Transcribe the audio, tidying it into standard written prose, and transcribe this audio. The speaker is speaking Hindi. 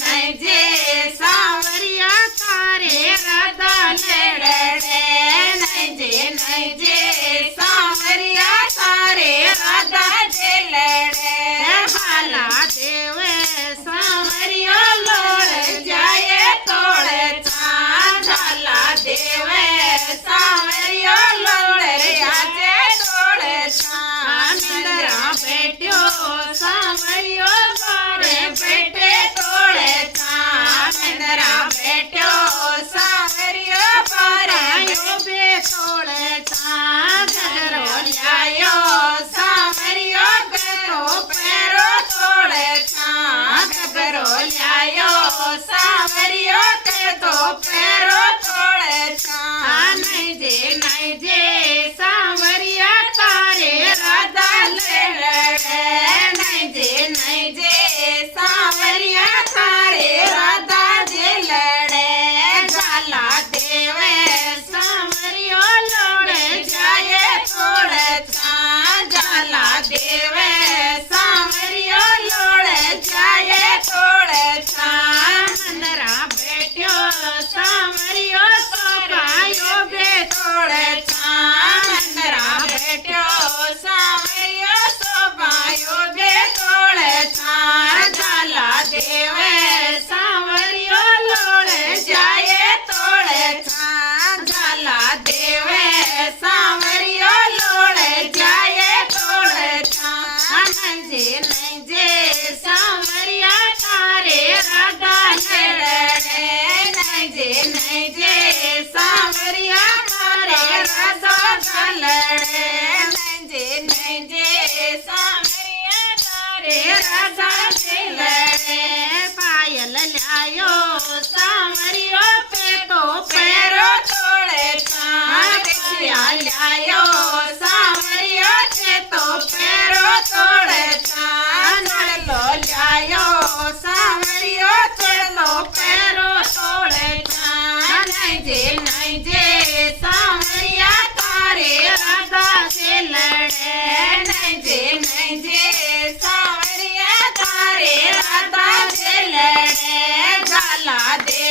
नहीं जे सांवरिया तारे राधा लड़े नहीं जे सांवरिया तारे राधा जे लड़े भाला देवे सांवरियो लोड़ जाए तोड़े झाला देवे सांवरियो लोड़ जाए तोड़े नंदरा बेटियो सांवरियो गोरे बेटे तोड़े नंदरा बेटियो सांवरियो गोरे बे तोड़े गजरो ल्यायो सांवरियो बेटो पैरो तोड़े गजरो ल्यायो सांवरियो के तो पैरो तोड़े नहीं जे सांवरिया तारे राधा लड़े नहीं जे सांवरिया तारे राधा जे लड़े झाला देवे सांवरियो लोड़े जाए तोड़े झाला देवे सांवरियो लोड़े जाए तोड़े नंदरा बेटियो सांवरियो सोपायो बे तोड़े नंदरा बेटियो सांवरियो सोपायो बे तोड़े झाला देवे सांवरियो लोड़े जाए तोड़े झाला देवे सांवरियो लोड़े जाए तोड़े नहीं जे सांवरिया तारे राधा लड़े नहीं जे सांवरिया तारे राधा लड़े नहीं जे सांवरिया तारे राधा लड़े पायल लायो सांवरियो पे तो पैरो तोड़े बिछिया लायो सांवरियो के तो पैरो तोड़े नड़लो लायो सांवरियो चलो पैरो तोड़े नहीं जे सांवरिया तारे राधा से लड़े नहीं जे सांवरिया तारे राधा से लड़े झाला दे